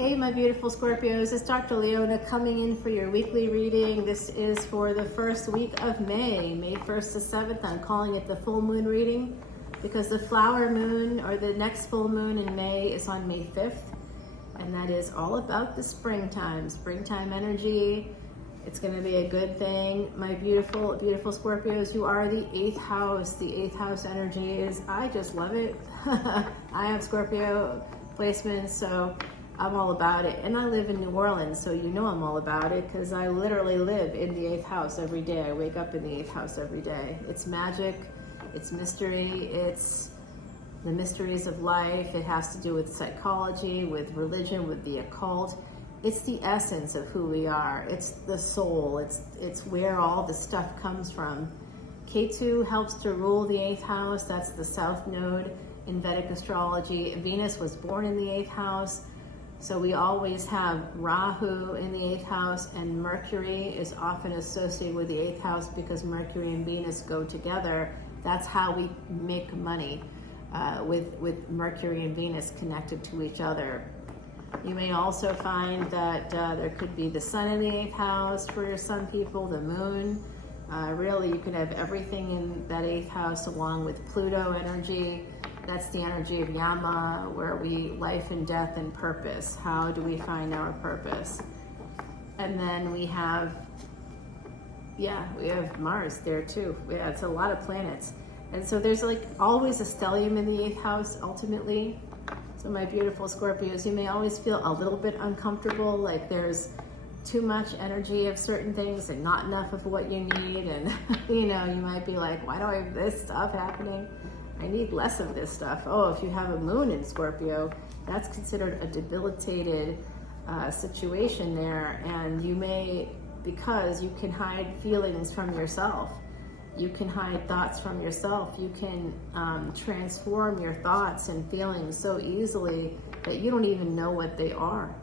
Hey my beautiful Scorpios, it's Dr. Leona coming in for your weekly reading. This is for the first week of May, May 1st to 7th. I'm calling it the full moon reading because the flower moon or the next full moon in May is on May 5th. And that is all about the springtime energy. It's going to be a good thing. My beautiful, beautiful Scorpios, you are the 8th house. The 8th house energy is, I just love it. I have Scorpio placements, so I'm all about it. And I live in New Orleans, so you know I'm all about it because I literally live in the 8th house every day. I wake up in the 8th house every day. It's magic, it's mystery, it's the mysteries of life. It has to do with psychology, with religion, with the occult. It's the essence of who we are. It's the soul. It's where all the stuff comes from. K2 helps to rule the 8th house. That's the south node in Vedic astrology. Venus was born in the 8th house. So we always have Rahu in the 8th house, and Mercury is often associated with the 8th house because Mercury and Venus go together. That's how we make money, with Mercury and Venus connected to each other. You may also find that there could be the sun in the 8th house for some people, the moon. Really, you can have everything in that 8th house along with Pluto energy. That's the energy of Yama, where we life and death and purpose. How do we find our purpose? And then we have, we have Mars there too. Yeah, it's a lot of planets. And so there's like always a stellium in the 8th house ultimately. So my beautiful Scorpios, you may always feel a little bit uncomfortable, like there's too much energy of certain things and not enough of what you need. And you know, you might be like, why do I have this stuff happening? I need less of this stuff. Oh, if you have a moon in Scorpio, that's considered a debilitated situation there. And you may, because you can hide feelings from yourself. You can hide thoughts from yourself. You can transform your thoughts and feelings so easily that you don't even know what they are.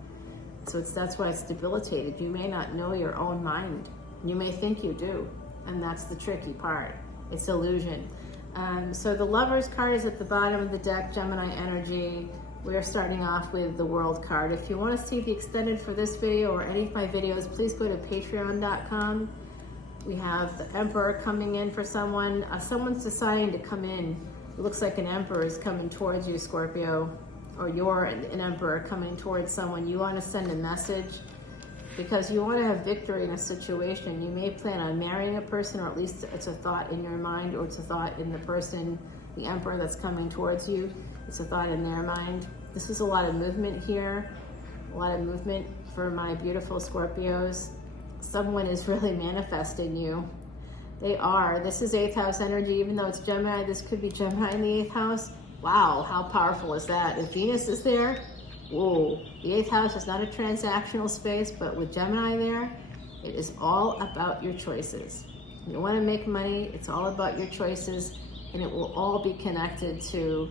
So that's why it's debilitated. You may not know your own mind. You may think you do. And that's the tricky part. It's illusion. So the Lovers card is at the bottom of the deck, Gemini energy. We're starting off with the World card. If you want to see the extended for this video or any of my videos, please go to patreon.com. We have the Emperor coming in for someone. Someone's deciding to come in. It looks like an Emperor is coming towards you, Scorpio, or you're an Emperor coming towards someone. You want to send a message because you want to have victory in a situation. You may plan on marrying a person, or at least it's a thought in your mind, or it's a thought in the person, the Emperor that's coming towards you. It's a thought in their mind. This is a lot of movement here, a lot of movement for my beautiful Scorpios. Someone is really manifesting you. They are. This is 8th house energy, even though it's Gemini. This could be Gemini in the 8th house. Wow, how powerful is that? If Venus is there, whoa. The 8th house is not a transactional space, but with Gemini there, it is all about your choices. You want to make money, it's all about your choices, and it will all be connected to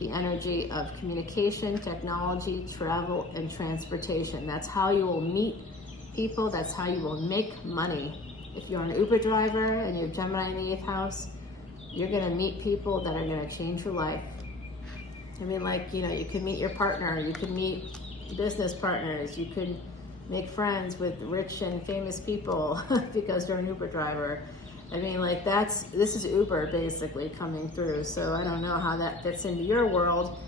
the energy of communication, technology, travel, and transportation. That's how you will meet people. That's how you will make money. If you're an Uber driver and you're Gemini in the 8th house, you're going to meet people that are going to change your life. I mean, like, you know, you can meet your partner, you can meet business partners, you can make friends with rich and famous people because you're an Uber driver. I mean, like, this is Uber basically coming through. So I don't know how that fits into your world,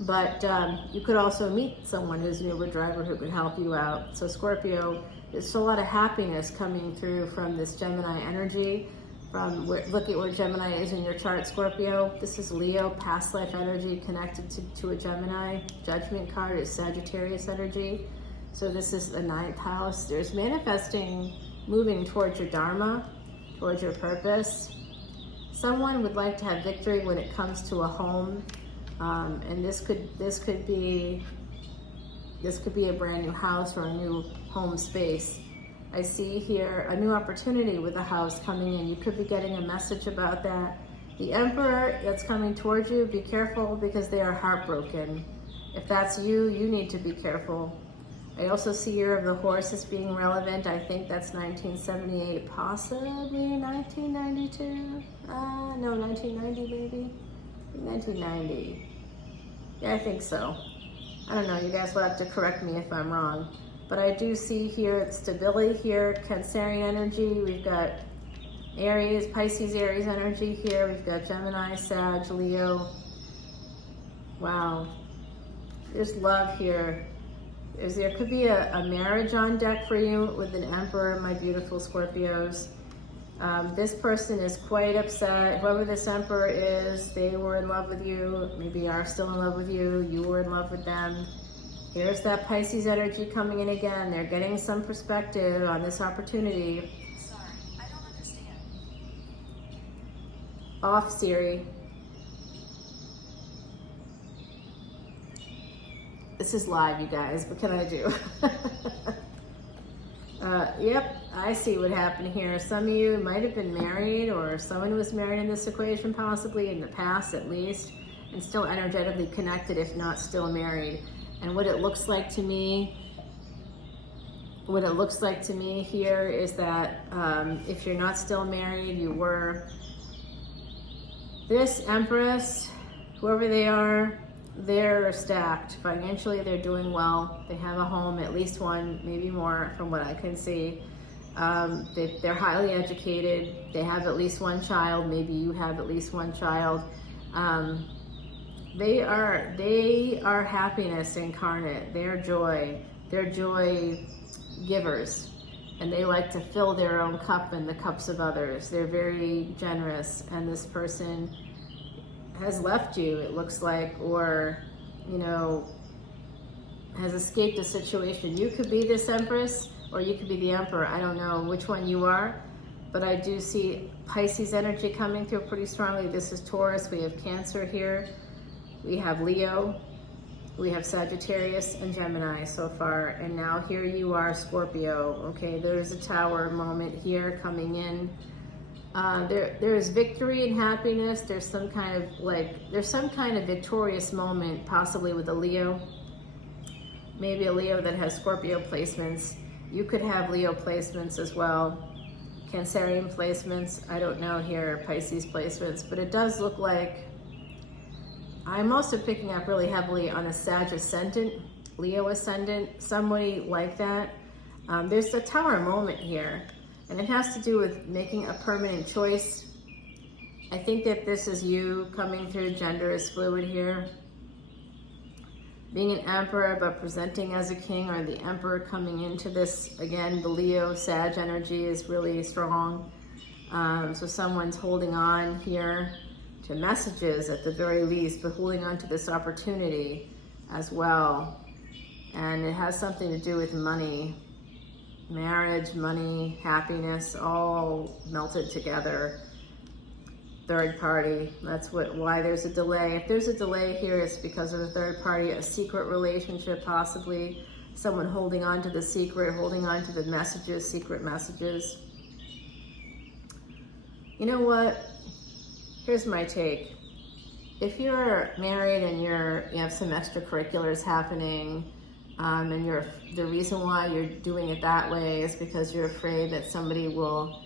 but you could also meet someone who's an Uber driver who could help you out. So Scorpio, there's a lot of happiness coming through from this Gemini energy. Look at where Gemini is in your chart, Scorpio. This is Leo, past life energy connected to a Gemini. Judgment card is Sagittarius energy. So this is the 9th house. There's manifesting, moving towards your Dharma, towards your purpose. Someone would like to have victory when it comes to a home. And this could be a brand new house or a new home space. I see here a new opportunity with a house coming in. You could be getting a message about that. The Emperor that's coming towards you, be careful because they are heartbroken. If that's you, you need to be careful. I also see Year of the Horse as being relevant. I think that's 1978, possibly 1992. No, 1990 maybe. 1990. Yeah, I think so. I don't know, you guys will have to correct me if I'm wrong. But I do see here stability here, Cancerian energy. We've got Aries, Pisces, Aries energy here. We've got Gemini, Sag, Leo. Wow. There's love here. There could be a marriage on deck for you with an Emperor, my beautiful Scorpios. This person is quite upset. Whoever this Emperor is, they were in love with you, maybe are still in love with you, you were in love with them. Here's that Pisces energy coming in again. They're getting some perspective on this opportunity. Sorry, I don't understand. Off, Siri. This is live, you guys. What can I do? Yep, I see what happened here. Some of you might have been married, or someone was married in this equation, possibly in the past at least, and still energetically connected, if not still married. And what it looks like to me, here is that if you're not still married, you were. This Empress, whoever they are, they're stacked. Financially, they're doing well. They have a home, at least one, maybe more from what I can see. They're highly educated. They have at least one child. Maybe you have at least one child. They are happiness incarnate. They're joy givers. And they like to fill their own cup and the cups of others. They're very generous. And this person has left you, it looks like, or, you know, has escaped a situation. You could be this Empress, or you could be the Emperor. I don't know which one you are, but I do see Pisces energy coming through pretty strongly. This is Taurus. We have Cancer here. We have Leo. We have Sagittarius and Gemini so far. And now here you are, Scorpio. Okay, there's a Tower moment here coming in. There's victory and happiness. There's some kind of victorious moment, possibly with a Leo. Maybe a Leo that has Scorpio placements. You could have Leo placements as well. Cancerian placements, I don't know here, Pisces placements, but it does look like I'm also picking up really heavily on a Sag Ascendant, Leo Ascendant, somebody like that. There's a Tower moment here. And it has to do with making a permanent choice. I think that this is you coming through. Gender is fluid here. Being an Emperor but presenting as a king, or the Emperor coming into this, again, the Leo Sag energy is really strong. So someone's holding on here to messages at the very least, but holding on to this opportunity as well. And it has something to do with money. Marriage, money, happiness, all melted together. Third party, that's why there's a delay. If there's a delay here, it's because of a third party, a secret relationship possibly, someone holding on to the secret, holding on to the messages, secret messages. You know what? Here's my take. If you're married and you have some extracurriculars happening, and the reason why you're doing it that way is because you're afraid that somebody will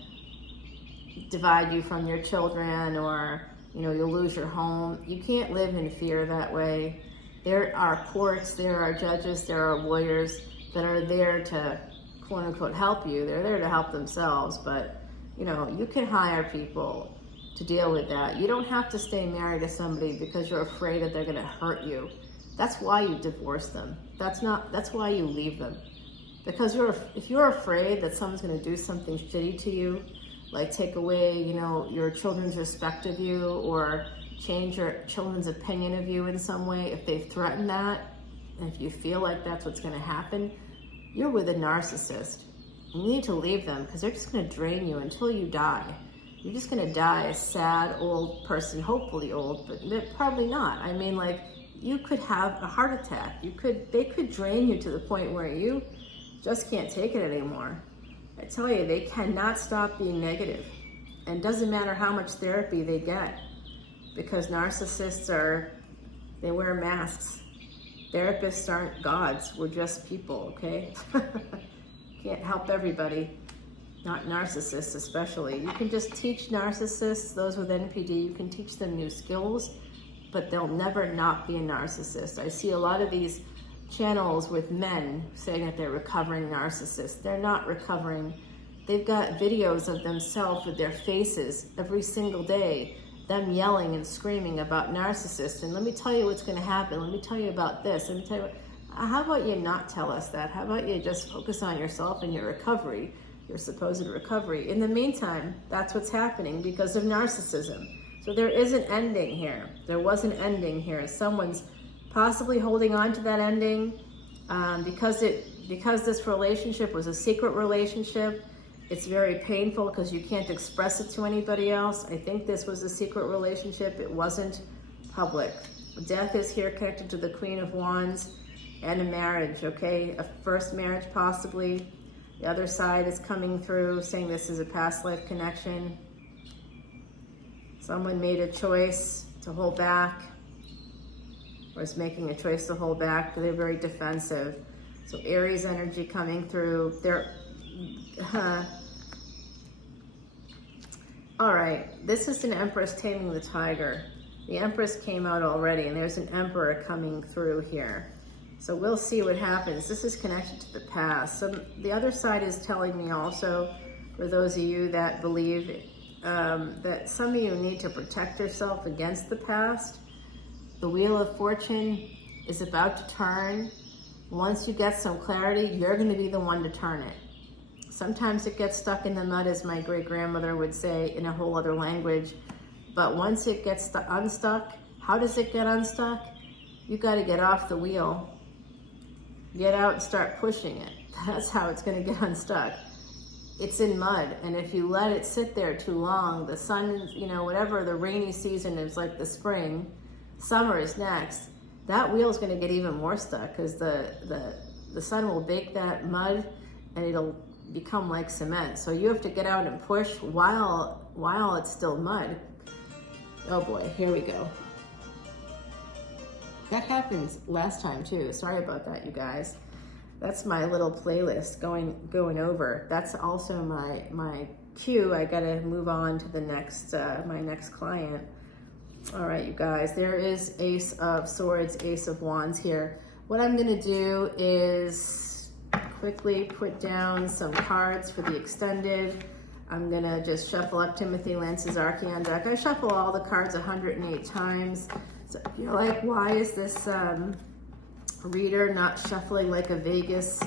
divide you from your children, or you'll lose your home. You can't live in fear that way. There are courts, there are judges, there are lawyers that are there to quote unquote help you. They're there to help themselves, but you can hire people to deal with that. You don't have to stay married to somebody because you're afraid that they're going to hurt you. That's why you divorce them. That's why you leave them. Because if you're afraid that someone's going to do something shitty to you, like take away, your children's respect of you, or change your children's opinion of you in some way, if they threaten that, and if you feel like that's what's going to happen, you're with a narcissist. You need to leave them, because they're just going to drain you until you die. You're just going to die a sad old person, hopefully old, but probably not. I mean, you could have a heart attack. They could drain you to the point where you just can't take it anymore. I tell you, they cannot stop being negative. And it doesn't matter how much therapy they get, because narcissists they wear masks. Therapists aren't gods, we're just people, okay? Can't help everybody, not narcissists especially. You can just teach narcissists, those with NPD, you can teach them new skills, but they'll never not be a narcissist. I see a lot of these channels with men saying that they're recovering narcissists. They're not recovering. They've got videos of themselves with their faces every single day, them yelling and screaming about narcissists. And let me tell you what's going to happen. Let me tell you about this. Let me tell you what. How about you not tell us that? How about you just focus on yourself and your recovery, your supposed recovery? In the meantime, that's what's happening because of narcissism. So there is an ending here. There was an ending here. Someone's possibly holding on to that ending because this relationship was a secret relationship. It's very painful because you can't express it to anybody else. I think this was a secret relationship. It wasn't public. Death is here connected to the Queen of Wands and a marriage, okay? A first marriage possibly. The other side is coming through saying this is a past life connection. Someone made a choice to hold back or is making a choice to hold back. They're very defensive. So Aries energy coming through. All right, this is an Empress taming the tiger. The Empress came out already, and there's an Emperor coming through here. So we'll see what happens. This is connected to the past. So the other side is telling me also, for those of you that believe that some of you need to protect yourself against the past. The Wheel of Fortune is about to turn. Once you get some clarity, you're going to be the one to turn it. Sometimes it gets stuck in the mud, as my great-grandmother would say in a whole other language. But once it gets unstuck, how does it get unstuck? You got to get off the wheel. Get out and start pushing it. That's how it's going to get unstuck. It's in mud, and if you let it sit there too long, the sun, whatever the rainy season is, like the spring, summer is next, that wheel is going to get even more stuck because the sun will bake that mud and it'll become like cement. So you have to get out and push while it's still mud. Oh boy, here we go. That happened last time too. Sorry about that, you guys. That's my little playlist going over. That's also my cue. I gotta move on to the next my next client. All right, you guys. There is Ace of Swords, Ace of Wands here. What I'm gonna do is quickly put down some cards for the extended. I'm gonna just shuffle up Timothy Lance's Archeon deck. I shuffle all the cards 108 times. So if you're like, why is this reader not shuffling like a Vegas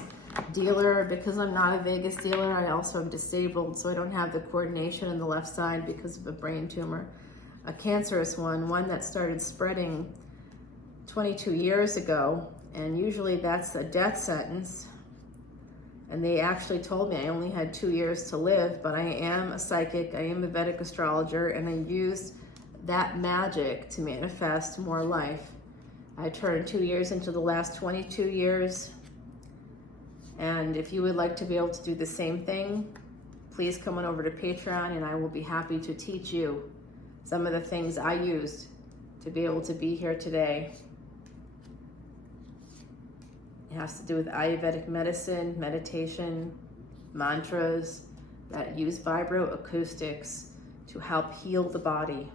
dealer? Because I'm not a Vegas dealer. I also am disabled, so I don't have the coordination on the left side because of a brain tumor. A cancerous one that started spreading 22 years ago, and usually that's a death sentence. And they actually told me I only had 2 years to live, but I am a psychic, I am a Vedic astrologer, and I used that magic to manifest more life. I turned 2 years into the last 22 years. And if you would like to be able to do the same thing, please come on over to Patreon and I will be happy to teach you some of the things I used to be able to be here today. It has to do with Ayurvedic medicine, meditation, mantras that use vibroacoustics to help heal the body.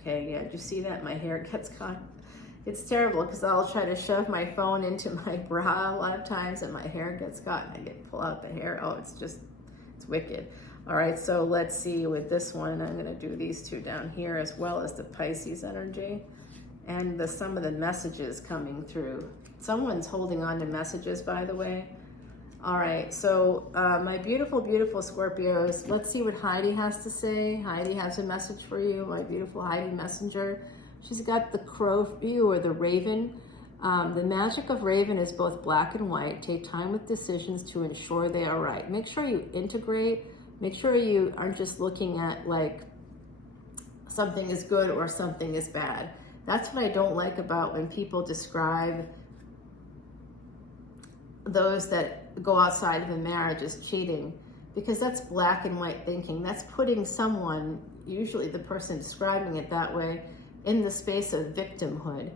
Okay, yeah, did you see that? My hair gets caught. It's terrible because I'll try to shove my phone into my bra a lot of times and my hair gets caught and I pull out the hair. Oh, it's wicked. All right, so let's see with this one. I'm gonna do these two down here as well as the Pisces energy and some of the messages coming through. Someone's holding on to messages, by the way. All right, so my beautiful, beautiful Scorpios, let's see what Heidi has to say. Heidi has a message for you, my beautiful Heidi Messenger. She's got the crow for you, or the raven. The magic of raven is both black and white. Take time with decisions to ensure they are right. Make sure you integrate. Make sure you aren't just looking at like something is good or something is bad. That's what I don't like about when people describe those that go outside of a marriage as cheating, because that's black and white thinking. That's putting someone, usually the person describing it that way, in the space of victimhood.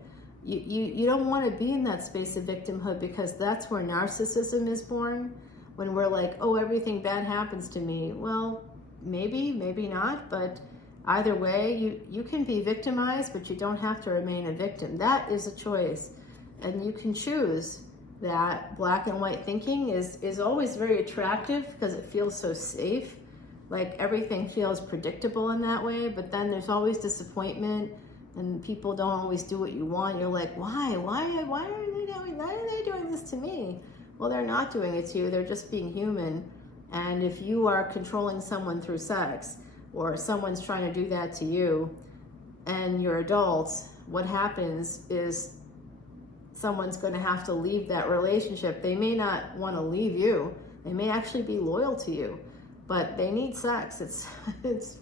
You don't want to be in that space of victimhood, because that's where narcissism is born. When we're like, oh, everything bad happens to me. Well, maybe not, but either way, you can be victimized, but you don't have to remain a victim. That is a choice. And you can choose that. Black and white thinking is always very attractive because it feels so safe. Like everything feels predictable in that way, but then there's always disappointment and people don't always do what you want. You're like, why are they doing this to me? Well, they're not doing it to you. They're just being human. And if you are controlling someone through sex, or someone's trying to do that to you and you're adults, what happens is someone's going to have to leave that relationship. They may not want to leave you. They may actually be loyal to you, but they need sex. It's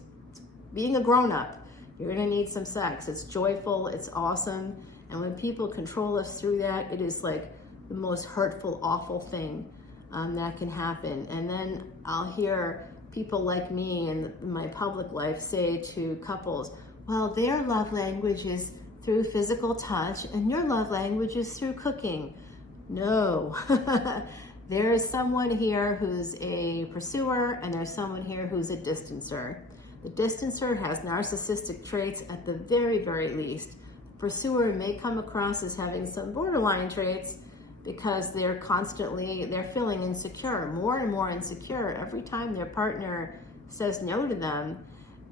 being a grown-up. You're going to need some sex. It's joyful. It's awesome. And when people control us through that, it is like the most hurtful, awful thing that can happen. And then I'll hear people like me in my public life say to couples, well, their love language is through physical touch and your love language is through cooking. No. There is someone here who's a pursuer and there's someone here who's a distancer. The distancer has narcissistic traits at the very, very least. The pursuer may come across as having some borderline traits because they're feeling insecure, more and more insecure every time their partner says no to them.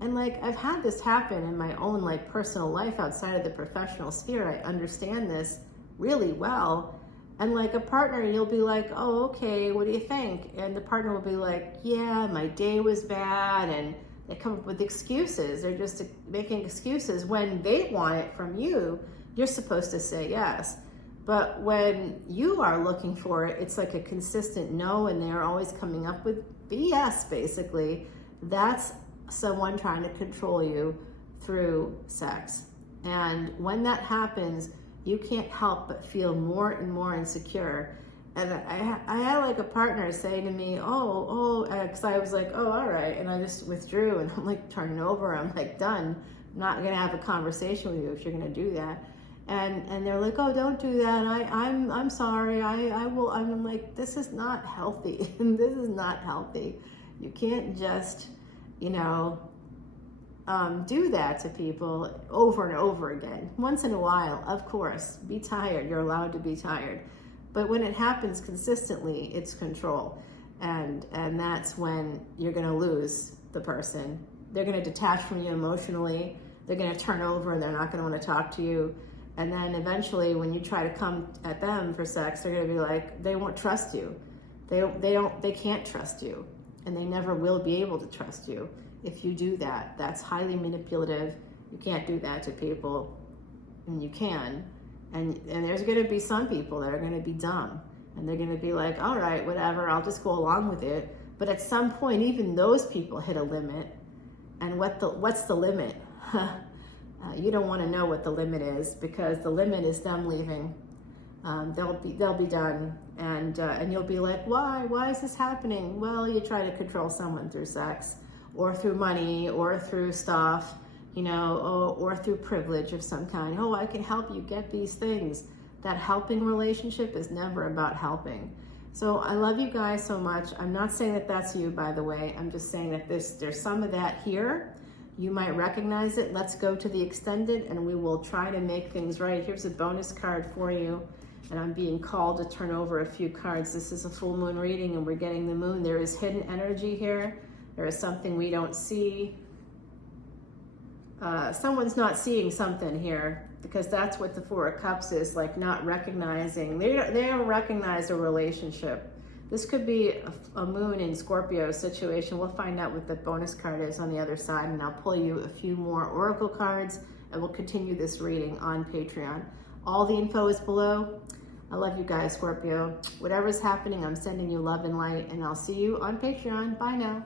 And like, I've had this happen in my own like personal life outside of the professional sphere. I understand this really well. And like a partner, you'll be like, oh, okay, what do you think? And the partner will be like, yeah, my day was bad. And they come up with excuses. They're just making excuses. When they want it from you, you're supposed to say yes. But when you are looking for it, it's like a consistent no, and they're always coming up with BS, basically. That's someone trying to control you through sex. And when that happens, you can't help but feel more and more insecure. And I had like a partner say to me, because I was like, oh, all right. And I just withdrew, and I'm like turning over. I'm like, done. I'm not going to have a conversation with you if you're going to do that. And they're like, oh, don't do that. I'm sorry. I will. I'm like, this is not healthy. This is not healthy. You can't just, do that to people over and over again. Once in a while, of course, be tired. You're allowed to be tired. But when it happens consistently, it's control. And that's when you're going to lose the person. They're going to detach from you emotionally. They're going to turn over and they're not going to want to talk to you. And then eventually when you try to come at them for sex, they're going to be like, they won't trust you. They can't trust you. And they never will be able to trust you if you do that. That's highly manipulative. You can't do that to people. And you can. And there's going to be some people that are going to be dumb. And they're going to be like, all right, whatever, I'll just go along with it. But at some point, even those people hit a limit. And what's the limit? You don't want to know what the limit is, because the limit is them leaving. They'll be done, and you'll be like, why is this happening? Well, you try to control someone through sex, or through money, or through stuff, or through privilege of some kind. Oh, I can help you get these things. That helping relationship is never about helping. So I love you guys so much. I'm not saying that that's you, by the way. I'm just saying that there's some of that here. You might recognize it. Let's go to the extended and we will try to make things right. Here's a bonus card for you. And I'm being called to turn over a few cards. This is a full moon reading and we're getting the moon. There is hidden energy here. There is something we don't see. Someone's not seeing something here, because that's what the Four of Cups is, like not recognizing. They don't recognize a relationship. This could be a moon in Scorpio situation. We'll find out what the bonus card is on the other side, and I'll pull you a few more oracle cards, and we'll continue this reading on Patreon. All the info is below. I love you guys, Scorpio. Whatever's happening, I'm sending you love and light, and I'll see you on Patreon. Bye now.